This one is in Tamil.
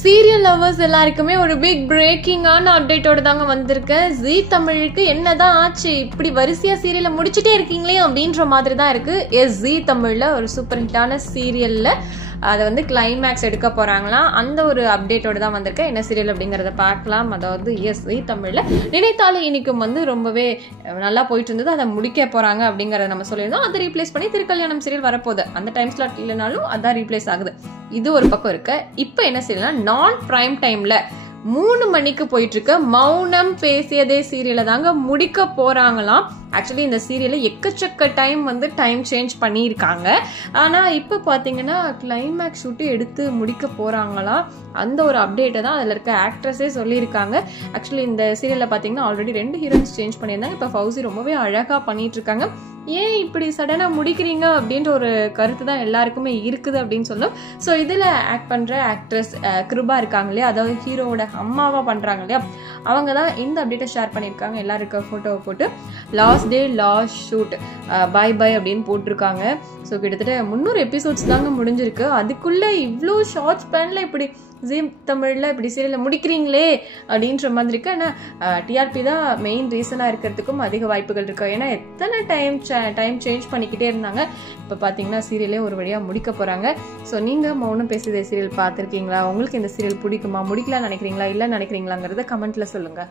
சீரியல் லவர்ஸ் எல்லாருக்குமே ஒரு பிக் பிரேக்கிங்கான அப்டேட்டோட தாங்க வந்திருக்கேன். ஜீ தமிழுக்கு என்னதான் ஆச்சு, இப்படி வரிசையா சீரியலை முடிச்சுட்டே இருக்கீங்களே அப்படின்ற மாதிரி தான் இருக்கு. எஸ், ஜீ தமிழ்ல ஒரு சூப்பர் ஹிட்டான சீரியல்ல அதை வந்து கிளைமேக்ஸ் எடுக்க போறாங்களாம். அந்த ஒரு அப்டேட்டோட தான் வந்திருக்கேன். என்ன சீரியல் அப்படிங்கறத பார்க்கலாம். அதாவது எஸ், ஜீ தமிழ்ல நினைத்தாலே இன்னைக்கும் வந்து ரொம்பவே நல்லா போயிட்டு இருந்தது, அதை முடிக்க போறாங்க அப்படிங்கறத நம்ம சொல்லியிருந்தோம். அதை ரீப்ளேஸ் பண்ணி திருக்கல்யாணம் சீரியல் வரப்போகுது. அந்த டைம் ஸ்லாட் இல்லைனாலும் அதான் ரீப்ளேஸ் ஆகுது. இது ஒரு பக்கம் இருக்கு. இப்ப என்ன சீரியல்னா, நான் பிரைம் டைம்ல 3 மணிக்கு போயிட்டு இருக்க மௌனம் பேசியதே சீரியலை தாங்க முடிக்க போறாங்களாம். ஆக்சுவலி இந்த சீரியலை எக்கச்சக்க டைம் சேஞ்ச் பண்ணியிருக்காங்க. ஆனா இப்ப பாத்தீங்கன்னா கிளைமேக்ஸ் ஷூட்டு எடுத்து முடிக்க போறாங்களாம். அந்த ஒரு அப்டேட்டை தான் அதுல இருக்க ஆக்ட்ரஸே சொல்லியிருக்காங்க. ஆக்சுவலி இந்த சீரியல்ல பாத்தீங்கன்னா ஆல்ரெடி 2 ஹீரோயின்ஸ் சேஞ்ச் பண்ணியிருந்தாங்க. இப்ப ஃபௌசி ரொம்பவே அழகா பண்ணிட்டு இருக்காங்க. ஏன் இப்படி சடனா முடிக்கிறீங்க அப்படின்ற ஒரு கருத்து தான் எல்லாருக்குமே இருக்குது அப்படின்னு சொல்லும். ஸோ இதுல ஆக்ட் பண்ற ஆக்ட்ரஸ் கிருபா இருக்காங்க இல்லையா, அதாவது ஹீரோவோட அம்மாவா பண்றாங்க இல்லையா, அவங்க தான் இந்த அப்டேட்டை ஷேர் பண்ணியிருக்காங்க. எல்லாரும் இருக்க போட்டோவை போட்டு last day last shoot bye bye அப்படின்னு போட்டிருக்காங்க. ஸோ கிட்டத்தட்ட 300 எபிசோட்ஸ் தாங்க முடிஞ்சிருக்கு. அதுக்குள்ள இவ்வளோ ஷார்ட் ஸ்பேன்ல இப்படி ஜீ தமிழ்ல இப்படி சீரியலை முடிக்கிறீங்களே அப்படின்ற மாதிரி இருக்கு. ஆனா டிஆர்பி தான் மெயின் ரீசனா இருக்கிறதுக்கும் அதிக வாய்ப்புகள் இருக்கு. ஏன்னா எத்தனை டைம் சேஞ்ச் பண்ணிக்கிட்டே இருந்தாங்க. இப்ப பாத்தீங்கன்னா சீரியலே ஒரு வழியா முடிக்க போறாங்க. ஸோ நீங்க மௌனம் பேசுதே சீரியல் பார்த்திருக்கீங்களா? உங்களுக்கு இந்த சீரியல் பிடிக்குமா, முடிக்கலாம்னு நினைக்கிறீங்களா, இல்ல நினைக்கிறீங்களாங்கிறத கமெண்ட்ல சொல்லுங்க.